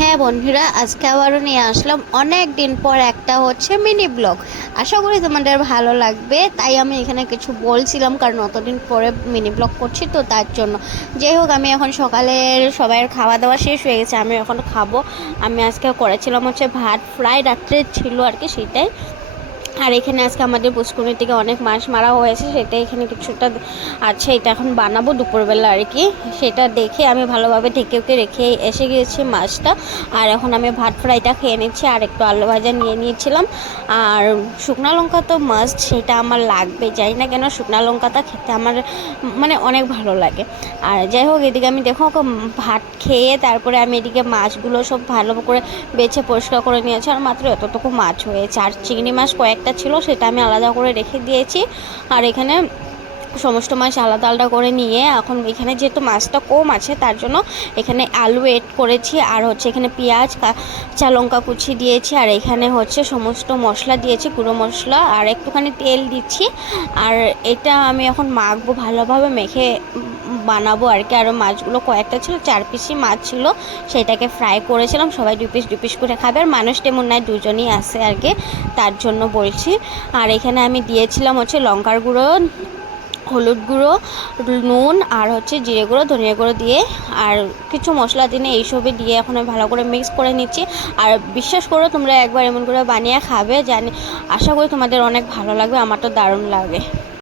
হ্যাঁ বন্ধুরা, আজকে আবারও নিয়ে আসলাম অনেক দিন পর একটা মিনি ব্লগ। আশা করি তোমাদের ভালো লাগবে। তাই আমি এখানে কিছু বলছিলাম, কারণ অতদিন পরে মিনি ব্লগ করছি তো তার জন্য। যাই হোক, আমি এখন সকালের সবাইয়ের খাওয়া দাওয়া শেষ হয়ে গেছে, আমি এখন খাবো। আমি আজকে করেছিলাম ভাত ফ্রাই, রাত্রে ছিল আর কি, সেটাই। আর এখানে আজকে আমাদের পুষ্করিণী থেকে অনেক মাছ মারা হয়েছে, সেটা এখানে কিছুটা আছে, এটা এখন বানাবো দুপুরবেলা আর কি। সেটা দেখে আমি ভালোভাবে ঢেকে রেখে এসে গিয়েছি মাছটা। আর এখন আমি ভাত ফ্রাইটা খেয়ে নিচ্ছি, আর একটু আলু ভাজা নিয়ে নিয়েছিলাম। আর শুকনো লঙ্কা তো মাস্ট, সেটা আমার লাগবে, জানি না কেন শুকনো লঙ্কাটা খেতে আমার অনেক ভালো লাগে। আর যাই হোক, এদিকে আমি দেখো ভাত খেয়ে তারপরে আমি এদিকে মাছগুলো সব ভালো করে বেছে পরিষ্কার করে নিয়েছি। আর মাত্র এতটুকু মাছ হয়েছে, আর চিংড়ি মাছ কয়েকটা ছিল, সেটা আমি আলাদা করে রেখে দিয়েছি। আর এখানে সমস্ত মাছ আলাদা আলাদা করে নিয়ে এখন এখানে যেহেতু মাছটা কম আছে তার জন্য এখানে আলু এড করেছি, আর এখানে পেঁয়াজ কাঁচা লঙ্কা কুচি দিয়েছি, আর এখানে সমস্ত মশলা দিয়েছি, গুঁড়ো মশলা, আর একটুখানি তেল দিচ্ছি। আর এটা আমি এখন মাখবো, ভালোভাবে মেখে বানাবো আর কি। আরও মাছগুলো কয়েকটা ছিল, 4 পিসই মাছ ছিল, সেটাকে ফ্রাই করেছিলাম। সবাই 2 পিস করে খাবে, আর মানুষ তেমন নয়, দুজনই আছে আর কি, তার জন্য বলছি। আর এখানে আমি দিয়েছিলাম লঙ্কার গুঁড়ো, হলুদ গুঁড়ো, নুন, আর জিরে গুঁড়ো, ধনিয়া গুঁড়ো দিয়ে, আর কিছু মশলা দিয়ে এইসবই দিয়ে এখন আমি ভালো করে মিক্স করে নিচ্ছি। আর বিশ্বাস করো, তোমরা একবার এমন করে বানিয়ে খাবে, জানি আশা করি তোমাদের অনেক ভালো লাগবে, আমার তো দারুণ লাগে।